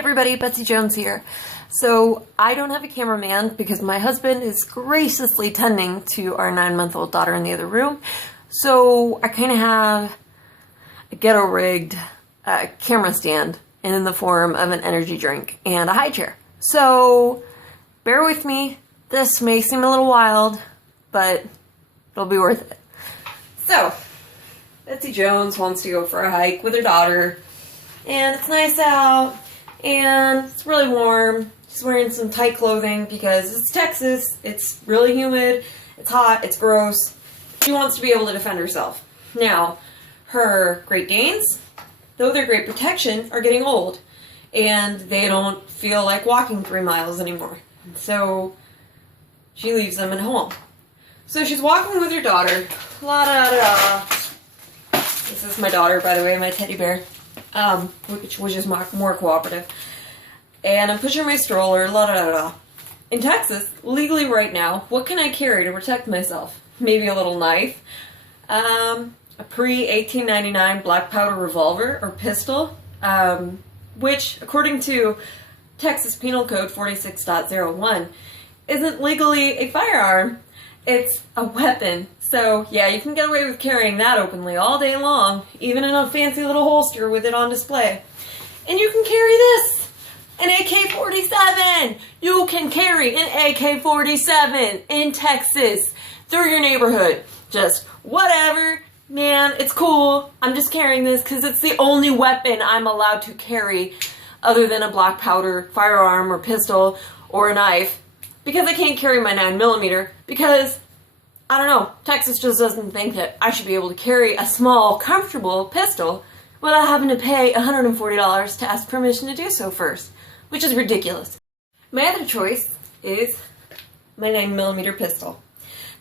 everybody, Betsy Jones here. So I don't have a cameraman because my husband is graciously tending to our 9-month-old daughter in the other room. So I kind of have a ghetto rigged camera stand in the form of an energy drink and a high chair. So bear with me. This may seem a little wild, but it'll be worth it. So Betsy Jones wants to go for a hike with her daughter, and it's nice out, and it's really warm. She's wearing some tight clothing because it's Texas, it's really humid, it's hot, it's gross. She wants to be able to defend herself. Now, her Great Danes, though they're great protection, are getting old, and they don't feel like walking 3 miles anymore. So she leaves them at home. So she's walking with her daughter, la-da-da-da. This is my daughter, by the way, my teddy bear, which is more cooperative. And I'm pushing my stroller, la-da-da-da. In Texas, legally right now, what can I carry to protect myself? Maybe a little knife, a pre-1899 black powder revolver or pistol, which, according to Texas Penal Code 46.01, isn't legally a firearm. It's a weapon. So, yeah, you can get away with carrying that openly all day long, even in a fancy little holster with it on display. And you can carry this, an AK-47. You can carry an AK-47 in Texas through your neighborhood. Just whatever, man, it's cool. I'm just carrying this because it's the only weapon I'm allowed to carry other than a black powder firearm or pistol or a knife. Because I can't carry my 9mm, because, I don't know, Texas just doesn't think that I should be able to carry a small, comfortable pistol without having to pay $140 to ask permission to do so first, which is ridiculous. My other choice is my 9mm pistol.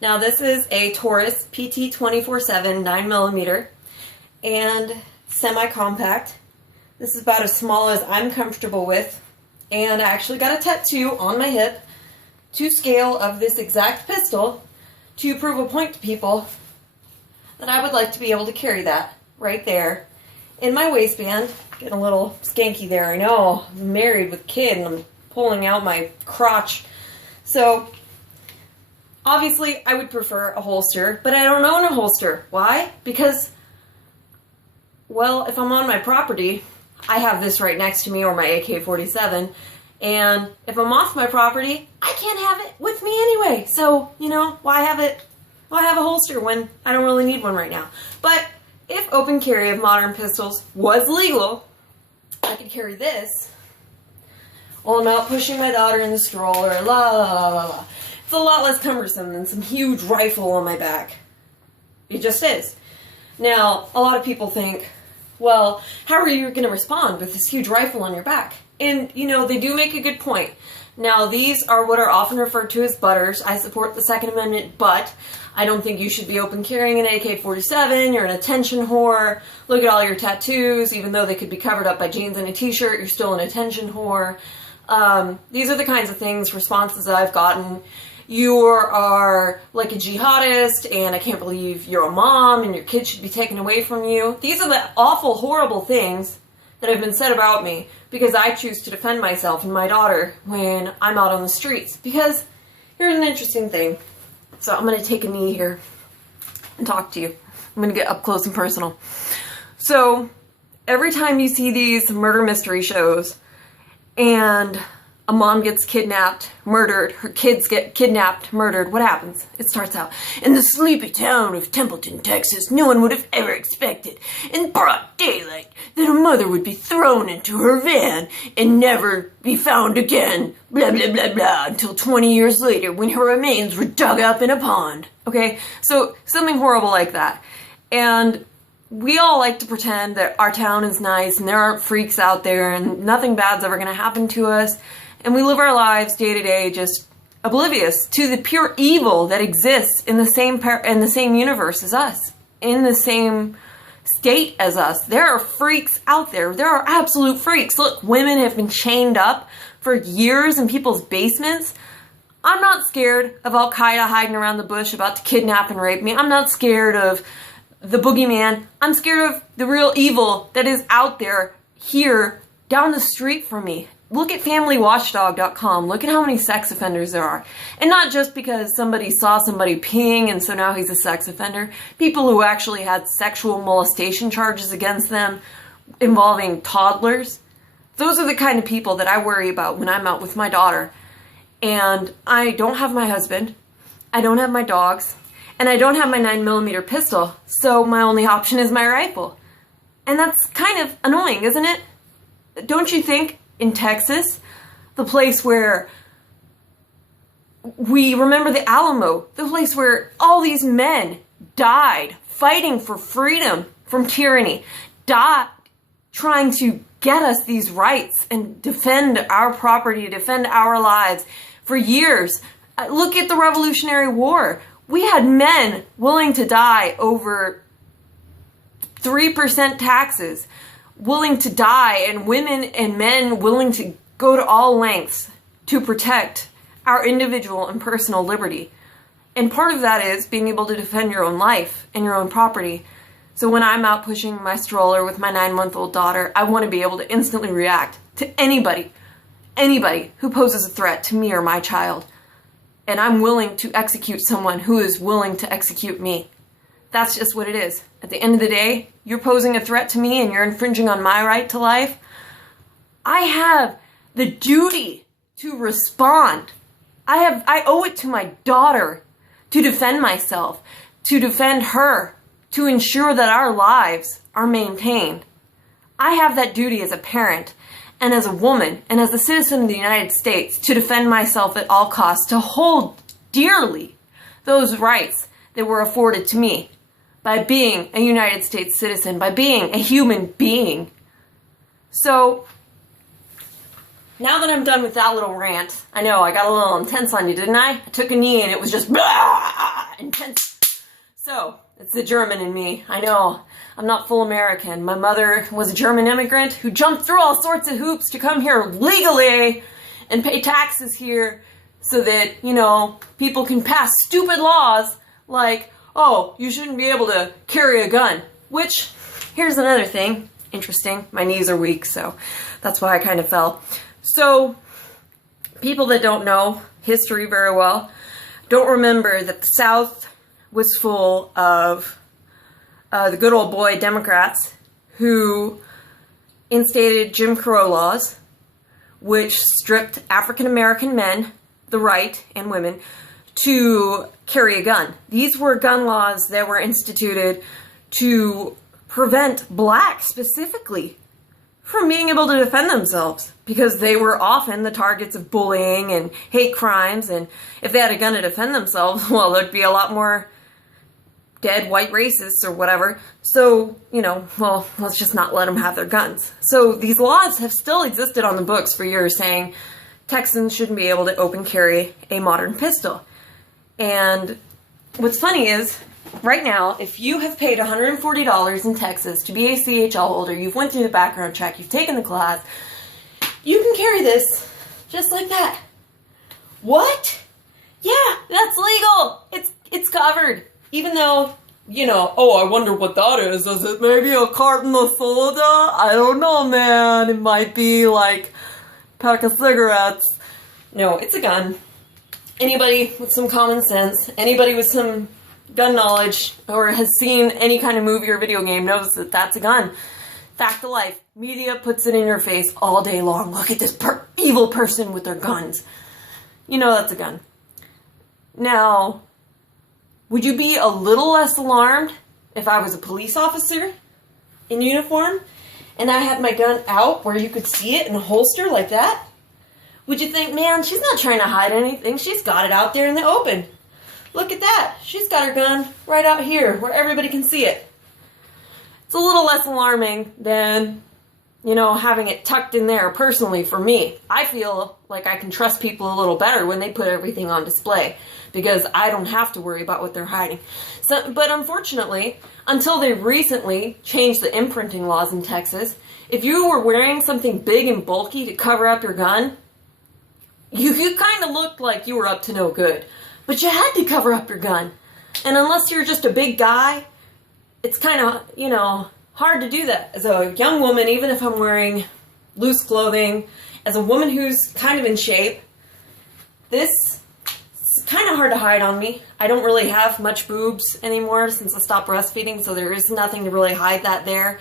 Now this is a Taurus PT 24/7 9mm and semi-compact. This is about as small as I'm comfortable with, and I actually got a tattoo on my hip to scale of this exact pistol to prove a point to people that I would like to be able to carry that right there in my waistband. Getting a little skanky there, I know. I'm married with a kid and I'm pulling out my crotch. So obviously I would prefer a holster, but I don't own a holster. Why? Because, well, if I'm on my property, I have this right next to me, or my AK-47, and if I'm off my property, I can't have it with me anyway. So, you know, why have it? Why have a holster when I don't really need one right now? But if open carry of modern pistols was legal, I could carry this while I'm out pushing my daughter in the stroller, la la la la la. It's a lot less cumbersome than some huge rifle on my back. It just is. Now, a lot of people think, well, how are you going to respond with this huge rifle on your back? And, you know, they do make a good point. Now, these are what are often referred to as butters. I support the Second Amendment, but I don't think you should be open carrying an AK-47. You're an attention whore. Look at all your tattoos. Even though they could be covered up by jeans and a t-shirt, you're still an attention whore. These are the kinds of things, responses that I've gotten. You are like a jihadist, and I can't believe you're a mom, and your kids should be taken away from you. These are the awful, horrible things that have been said about me because I choose to defend myself and my daughter when I'm out on the streets. Because here's an interesting thing. So I'm going to take a knee here and talk to you. I'm going to get up close and personal. So every time you see these murder mystery shows and a mom gets kidnapped, murdered, her kids get kidnapped, murdered, what happens? It starts out, in the sleepy town of Templeton, Texas, no one would have ever expected, in broad daylight, that a mother would be thrown into her van and never be found again, blah, blah, blah, blah, until 20 years later when her remains were dug up in a pond. Okay, so something horrible like that. And we all like to pretend that our town is nice and there aren't freaks out there and nothing bad's ever going to happen to us. And we live our lives day to day just oblivious to the pure evil that exists in the same universe as us, in the same state as us. There are freaks out there. There are absolute freaks. Look, women have been chained up for years in people's basements. I'm not scared of Al-Qaeda hiding around the bush about to kidnap and rape me. I'm not scared of the boogeyman. I'm scared of the real evil that is out there here down the street from me. Look at familywatchdog.com. Look at how many sex offenders there are. And not just because somebody saw somebody peeing and so now he's a sex offender. People who actually had sexual molestation charges against them involving toddlers. Those are the kind of people that I worry about when I'm out with my daughter. And I don't have my husband. I don't have my dogs. And I don't have my 9mm pistol. So my only option is my rifle. And that's kind of annoying, isn't it? Don't you think? In Texas, the place where we remember the Alamo, the place where all these men died fighting for freedom from tyranny, died trying to get us these rights and defend our property, defend our lives for years. Look at the Revolutionary War. We had men willing to die over 3% taxes, willing to die, and women and men willing to go to all lengths to protect our individual and personal liberty. And part of that is being able to defend your own life and your own property. So when I'm out pushing my stroller with my 9-month-old daughter, I want to be able to instantly react to anybody who poses a threat to me or my child. And I'm willing to execute someone who is willing to execute me. That's just what it is. At the end of the day, you're posing a threat to me and you're infringing on my right to life. I have the duty to respond. I owe it to my daughter to defend myself, to defend her, to ensure that our lives are maintained. I have that duty as a parent and as a woman and as a citizen of the United States to defend myself at all costs, to hold dearly those rights that were afforded to me by being a United States citizen, by being a human being. So, now that I'm done with that little rant, I know I got a little intense on you, didn't I? I took a knee and it was just intense. So, it's the German in me. I know, I'm not full American. My mother was a German immigrant who jumped through all sorts of hoops to come here legally and pay taxes here so that, people can pass stupid laws like, oh, you shouldn't be able to carry a gun. Which, here's another thing. Interesting. My knees are weak, so that's why I kind of fell. So, people that don't know history very well don't remember that the South was full of the good old boy Democrats who instated Jim Crow laws, which stripped African American men, the right, and women, to carry a gun. These were gun laws that were instituted to prevent blacks specifically from being able to defend themselves, because they were often the targets of bullying and hate crimes, and if they had a gun to defend themselves, well, there'd be a lot more dead white racists or whatever. So, well, let's just not let them have their guns. So these laws have still existed on the books for years saying Texans shouldn't be able to open carry a modern pistol. And what's funny is, right now, if you have paid $140 in Texas to be a CHL holder, you've went through the background check, you've taken the class, you can carry this just like that. What? Yeah, that's legal. It's covered. Even though, oh, I wonder what that is. Is it maybe a carton of soda? I don't know, man. It might be like a pack of cigarettes. No, it's a gun. Anybody with some common sense, anybody with some gun knowledge, or has seen any kind of movie or video game knows that that's a gun. Fact of life. Media puts it in your face all day long. Look at this evil person with their guns. You know that's a gun. Now, would you be a little less alarmed if I was a police officer in uniform and I had my gun out where you could see it in a holster like that? Would you think, man, she's not trying to hide anything. She's got it out there in the open. Look at that. She's got her gun right out here where everybody can see it. It's a little less alarming than, having it tucked in there personally for me. I feel like I can trust people a little better when they put everything on display because I don't have to worry about what they're hiding. But unfortunately, until they recently changed the imprinting laws in Texas, if you were wearing something big and bulky to cover up your gun, you kind of looked like you were up to no good. But you had to cover up your gun. And unless you're just a big guy, it's kind of, hard to do that. As a young woman, even if I'm wearing, loose clothing. As a woman who's kind of in shape, this is kind of hard to hide on me. I don't really have much boobs anymore since I stopped breastfeeding, so there is nothing to really hide that there.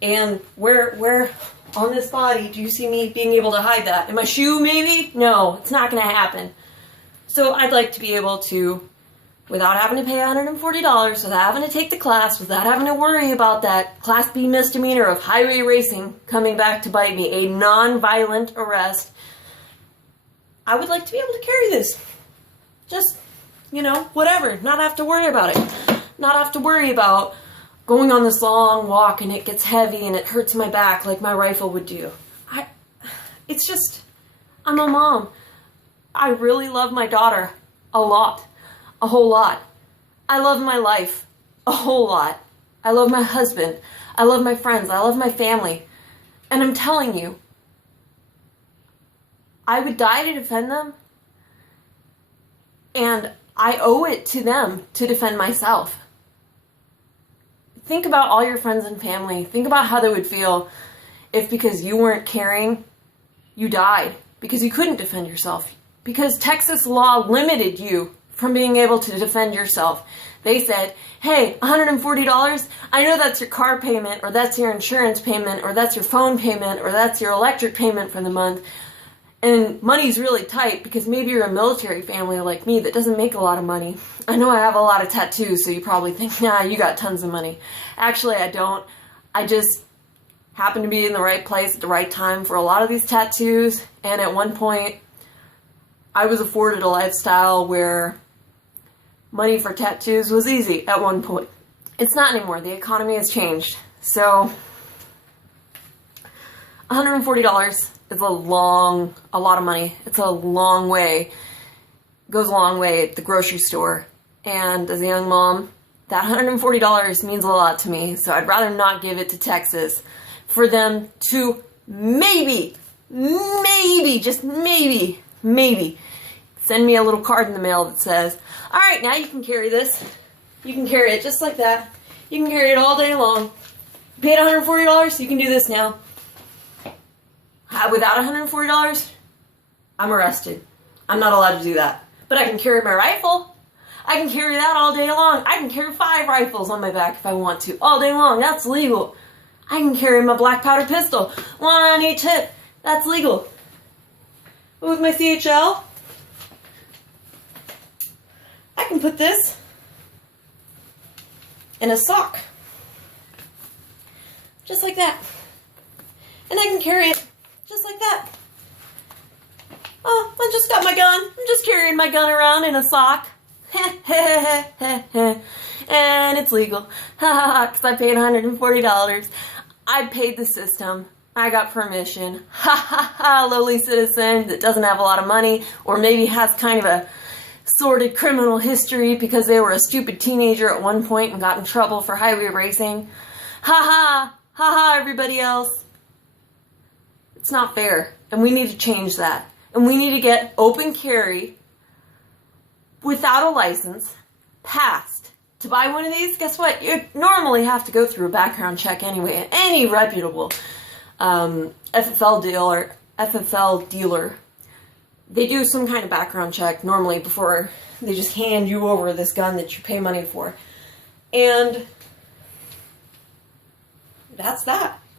And where on this body do you see me being able to hide that? In my shoe, maybe? No, it's not going to happen. So I'd like to be able to, without having to pay $140, without having to take the class, without having to worry about that Class B misdemeanor of highway racing coming back to bite me, a non-violent arrest, I would like to be able to carry this. Just, whatever. Not have to worry about it. Not have to worry about going on this long walk and it gets heavy and it hurts my back like my rifle would do. It's just, I'm a mom. I really love my daughter a lot. A whole lot. I love my life a whole lot. I love my husband. I love my friends. I love my family. And I'm telling you, I would die to defend them. And I owe it to them to defend myself. Think about all your friends and family. Think about how they would feel if, because you weren't caring, you died. Because you couldn't defend yourself. Because Texas law limited you from being able to defend yourself. They said, hey, $140, I know that's your car payment, or that's your insurance payment, or that's your phone payment, or that's your electric payment for the month. And money's really tight because maybe you're a military family like me that doesn't make a lot of money. I know I have a lot of tattoos, so you probably think, nah, you got tons of money. Actually, I don't. I just happen to be in the right place at the right time for a lot of these tattoos. And at one point, I was afforded a lifestyle where money for tattoos was easy at one point. It's not anymore. The economy has changed. So $140 is a lot of money. It's a long way. Goes a long way at the grocery store. And as a young mom, that $140 means a lot to me. So I'd rather not give it to Texas for them to maybe, just maybe, send me a little card in the mail that says, all right, now you can carry this. You can carry it just like that. You can carry it all day long. You paid $140, you can do this now. Without $140, I'm arrested. I'm not allowed to do that. But I can carry my rifle. I can carry that all day long. I can carry 5 rifles on my back if I want to, all day long. That's legal. I can carry my black powder pistol, 1 on each hip. That's legal. But with my CHL, I can put this in a sock. Just like that. And I can carry it just like that. Oh, I just got my gun. I'm just carrying my gun around in a sock. And it's legal. Because I paid $140. I paid the system. I got permission. Lowly citizen that doesn't have a lot of money, or maybe has kind of a sordid criminal history because they were a stupid teenager at one point and got in trouble for highway racing. Everybody else. It's not fair, and we need to change that. And we need to get open carry without a license passed. To buy one of these, guess what? You normally have to go through a background check anyway. Any reputable FFL dealer, they do some kind of background check normally before they just hand you over this gun that you pay money for. And that's that.